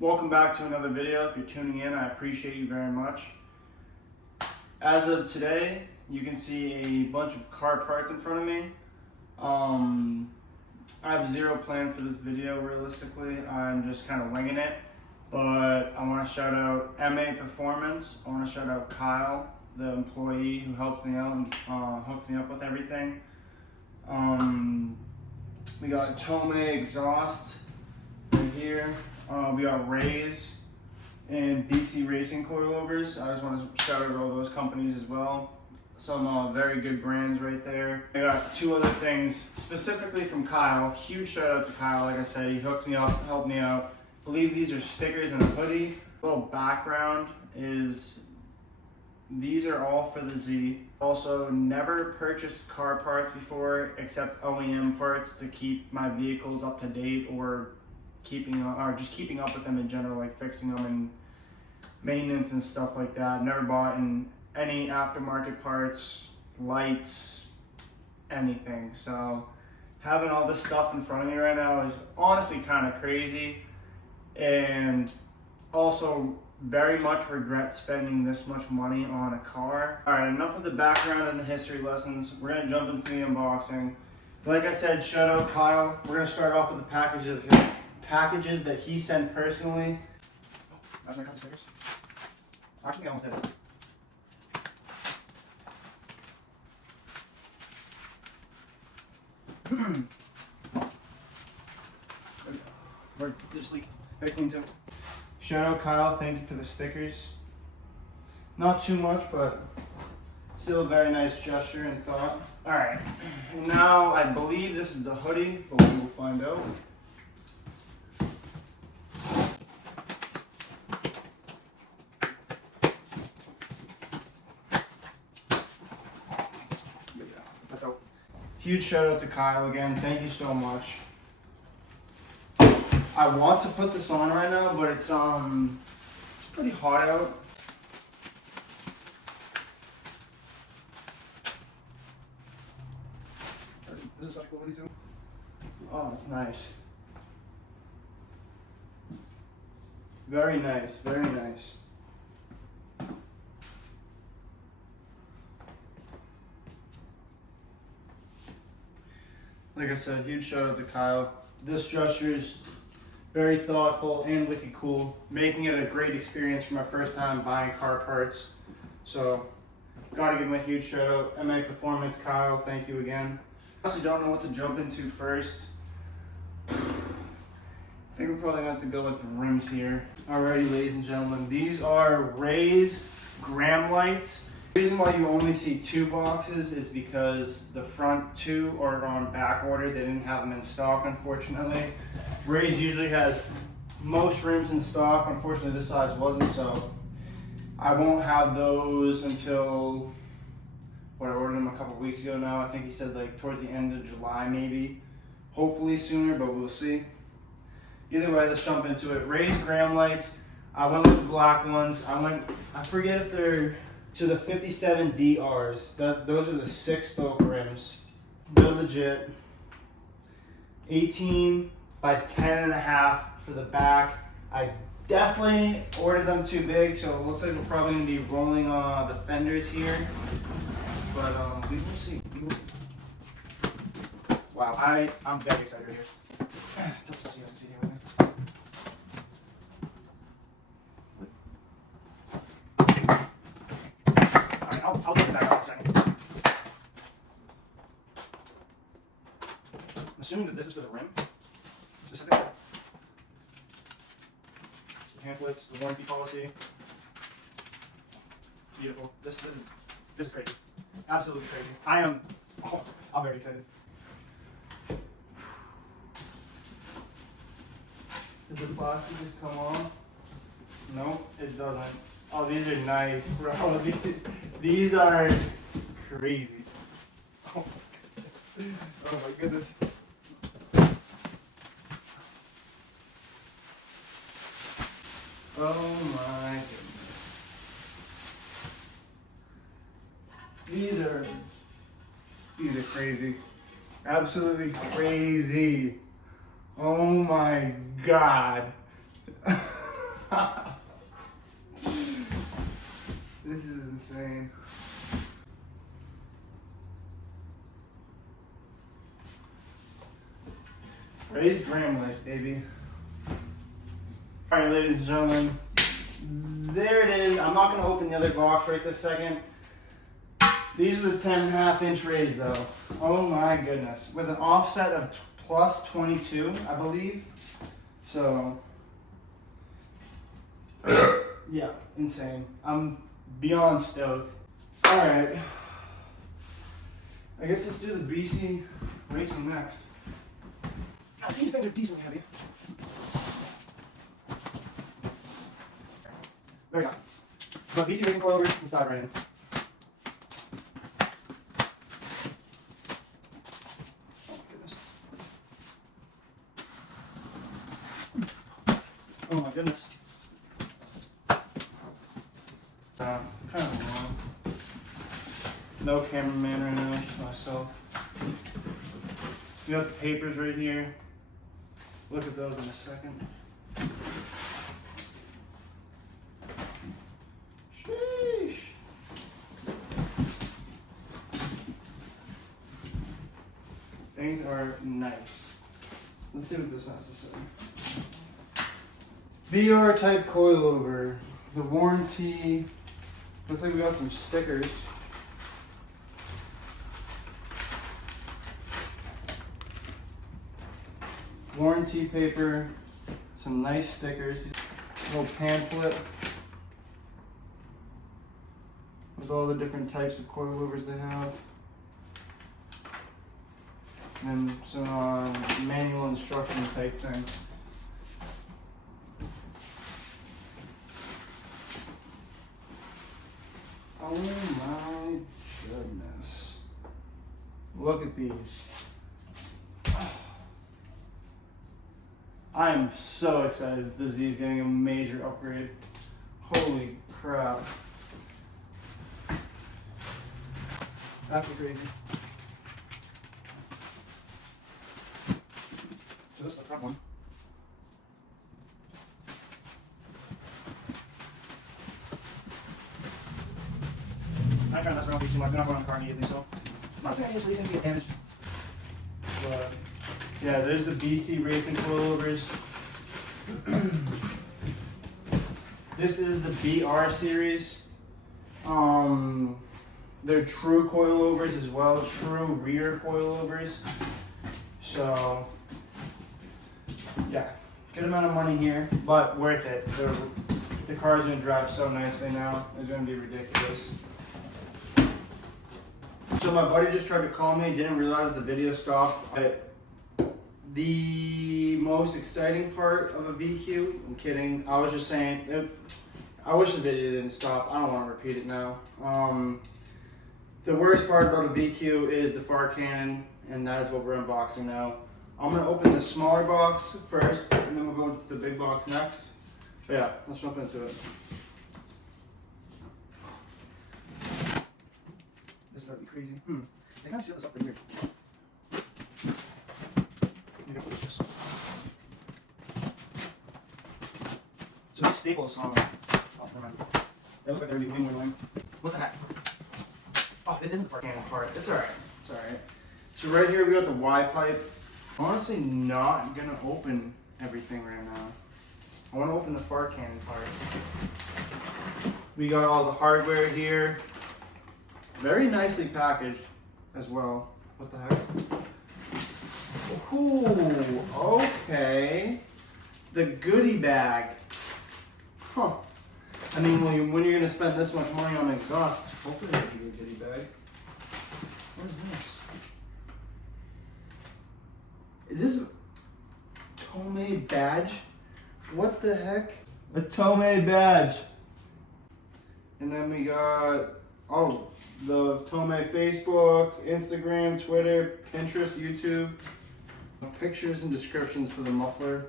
Welcome back to another video. If you're tuning in, I appreciate you very much. As of today, you can see a bunch of car parts in front of me. I have zero plan for this video, realistically. I'm just kind of winging it. But I want to shout out MAPerformance. I want to shout out Kyle, the employee who helped me out and hooked me up with everything. We got Tomei exhaust right here. We got Rays and BC Racing coilovers. I just want to shout out all those companies as well. Some very good brands right there. I got two other things specifically from Kyle. Huge shout out to Kyle. Like I said, he hooked me up, helped me out. I believe these are stickers and a hoodie. A little background is these are all for the Z. Also, never purchased car parts before except OEM parts to keep my vehicles up to date or just keeping up with them in general, like fixing them and maintenance and stuff like that. Never bought in any aftermarket parts, lights, anything. So having all this stuff in front of me right now is honestly kind of crazy, and also very much regret spending this much money on a car. All right, enough of the background and the history lessons. We're gonna jump into the unboxing. Like I said, shout out Kyle. We're gonna start off with the packages that he sent personally. Actually, I got the stickers. Actually, I almost did it. We're just like very clean too. Shout out Kyle, thank you for the stickers. Not too much, but still a very nice gesture and thought. All right, now I believe this is the hoodie, but we will find out. Huge shout out to Kyle again. Thank you so much. I want to put this on right now, but it's pretty hot out. This is such a cool hoodie too. Oh, it's nice. Very nice, very nice. Like I said, huge shout out to Kyle. This gesture is very thoughtful and wicked cool, making it a great experience for my first time buying car parts. So, gotta give him a huge shout out. MAPerformance, Kyle, thank you again. I also don't know what to jump into first. I think we're probably gonna have to go with the rims here. Alrighty, ladies and gentlemen, these are Rays Gram lights. The reason why you only see two boxes is because the front two are on back order. They didn't have them in stock, unfortunately. Rays usually has most rims in stock. Unfortunately, this size wasn't, so I won't have those until, I ordered them a couple weeks ago now. I think he said like towards the end of July maybe. Hopefully sooner, but we'll see. Either way, let's jump into it. Rays Gram lights. I went with the black ones. I forget if they're to the 57 DRs. Those are the 6-spoke rims. They're legit. 18 by 10.5 for the back. I definitely ordered them too big, so it looks like we're probably gonna be rolling the fenders here. But we will see. Wow, I'm very excited here. Tell us you guys can see here with me. I'll get that out in a second. I'm assuming that this is for the rim, specifically. The pamphlets, the warranty policy. Beautiful. This is crazy. Absolutely crazy. I'm very excited. Does the plastic just come off? No, it doesn't. Oh, these are nice, bro. These are crazy. Oh my goodness. Oh my goodness. These are crazy. Absolutely crazy. Oh my God. This is insane. Raised gram lights, baby. Alright, ladies and gentlemen. There it is. I'm not going to open the other box right this second. These are the 10.5 inch rays though. Oh my goodness. With an offset of plus 22, I believe. So, yeah, insane. I'm beyond stoked. Alright. I guess let's do the BC racing next. God, these things are decently heavy. There we go. But BC racing coilovers, let's dive right in. Oh my goodness. Kind of long. No cameraman right now, just myself. You got the papers right here. Look at those in a second. Sheesh. Things are nice. Let's see what this has to say. VR type coilover. The warranty. Looks like we got some stickers. Warranty paper. Some nice stickers. Little pamphlet with all the different types of coilovers they have. And some manual instruction type thing. Oh my goodness. Look at these. I am so excited that the Z is getting a major upgrade. Holy crap. That's crazy. So this is the front one. I'm not trying to mess around with these too much. They're not going on the car immediately, so I'm not saying anything to get damaged. But yeah, there's the BC racing coilovers. This is the BR series. They're true coilovers as well, true rear coilovers. So yeah, good amount of money here, but worth it. The car's gonna drive so nicely now. It's gonna be ridiculous. So my buddy just tried to call me, didn't realize the video stopped. The most exciting part of a VQ, I'm kidding, I was just saying, I wish the video didn't stop. I don't want to repeat it now. The worst part about a VQ is the far cannon, and that is what we're unboxing now. I'm going to open the smaller box first, and then we'll go into the big box next. But yeah, let's jump into it. This is going to be crazy. They kind of seal this up right here. So these staples on. Oh, never mind. They look like they're gonna be wing. What the heck? Oh, this isn't the far cannon part. It's alright. It's alright. So right here we got the Y pipe. I'm honestly not gonna open everything right now. I want to open the far cannon part. We got all the hardware here. Very nicely packaged as well. What the heck? Ooh, okay. The goodie bag. Huh. I mean, when you're going to spend this much money on exhaust, hopefully they'll give you a goodie bag. What is this? Is this a Tomei badge? What the heck? A Tomei badge. And then we got, oh, the Tomei Facebook, Instagram, Twitter, Pinterest, YouTube. Pictures and descriptions for the muffler.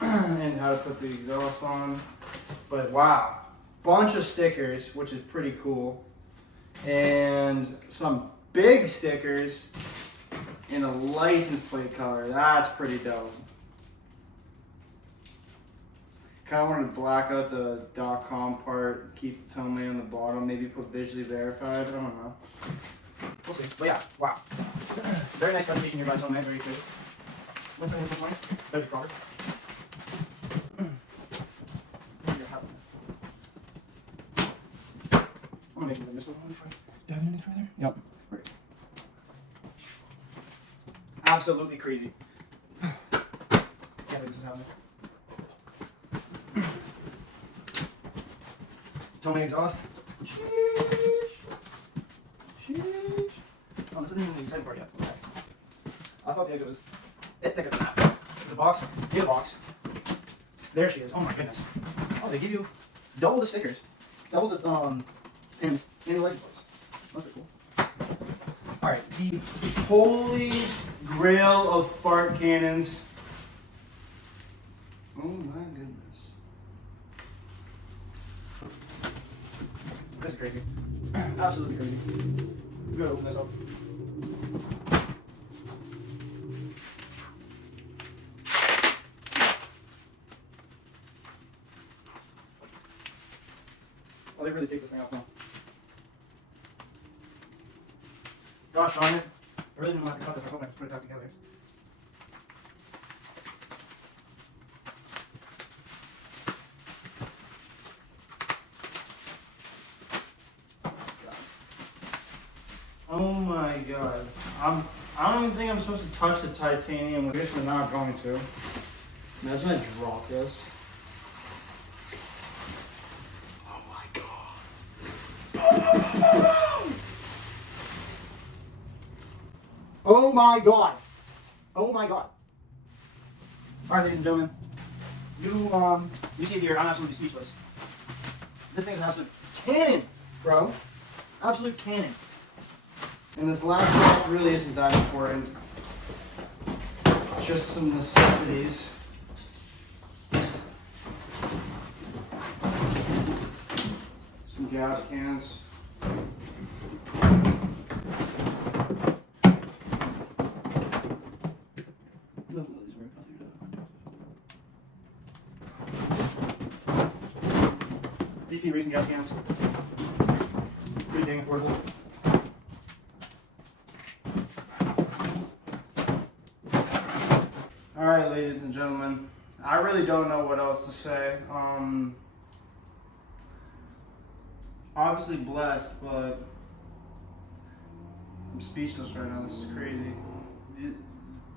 And how to put the exhaust on. But wow, bunch of stickers, which is pretty cool. And some big stickers in a license plate color. That's pretty dope. Kind of wanted to black out the .com part, keep the Tomei on the bottom, maybe put visually verified. I don't know. We'll see. But yeah, wow. Very nice presentation here by Tomei, very good. Let's go ahead and put one. Better be proper. I'm gonna make it this one before I dive in any further. Yep. Right. Absolutely crazy. Can't believe this is happening. Tomei exhaust. Sheesh. Sheesh. Oh, this isn't even the exciting part yet. Okay. I thought the exit was a bit thicker than that. There's a box. In a box. There she is. Oh my goodness. Oh, they give you double the stickers. Double the pins and the license plates. Those are cool. Alright, the holy grail of fart cannons. Oh my goodness. This is crazy. Absolutely crazy. We gotta open this up. Oh, they really take this thing off now. Gosh darn it. I really didn't want to cut this. I hope I put it back together. Oh my god. I don't even think I'm supposed to touch the titanium. I guess we're not going to. Imagine I drop this. Oh my god. Oh my god. Oh my god. Alright, ladies and gentlemen. You see it here, I'm absolutely speechless. This thing is an absolute cannon, bro. Absolute cannon. And this last part really isn't that important. Just some necessities. Some gas cans. VP racing gas cans. Pretty dang affordable. Alright, ladies and gentlemen, I really don't know what else to say. Obviously blessed, but I'm speechless right now. This is crazy.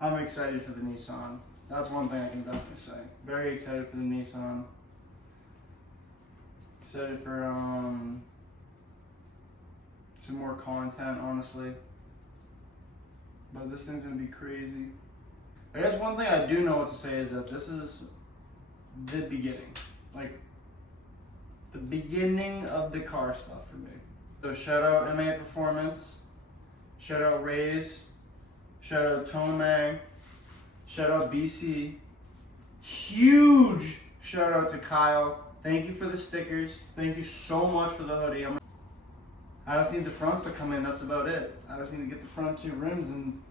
I'm excited for the Nissan. That's one thing I can definitely say. Very excited for the Nissan. Excited for some more content, honestly. But this thing's gonna be crazy. I guess one thing I do know what to say is that this is the beginning. Like, the beginning of the car stuff for me. So shout out MAPerformance, shout out Rays, shout out Tomei, shout out BC, huge shout out to Coil. Thank you for the stickers. Thank you so much for the hoodie. I just need the fronts to come in, that's about it. I just need to get the front two rims and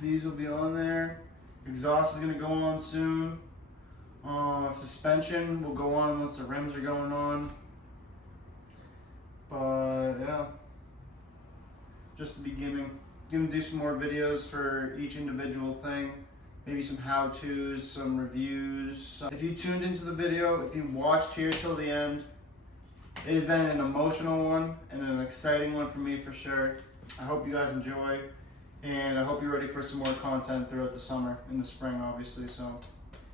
these will be on there. Exhaust is going to go on soon. Suspension will go on once the rims are going on. But yeah, just the beginning. Going to do some more videos for each individual thing. Maybe some how-tos, some reviews. If you tuned into the video, if you watched here till the end, it has been an emotional one and an exciting one for me for sure. I hope you guys enjoy. And I hope you're ready for some more content throughout the summer, in the spring obviously. So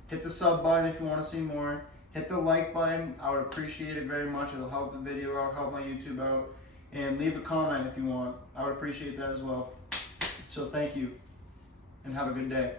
hit the sub button if you want to see more. Hit the like button, I would appreciate it very much. It'll help the video out, help my YouTube out. And leave a comment if you want. I would appreciate that as well. So thank you and have a good day.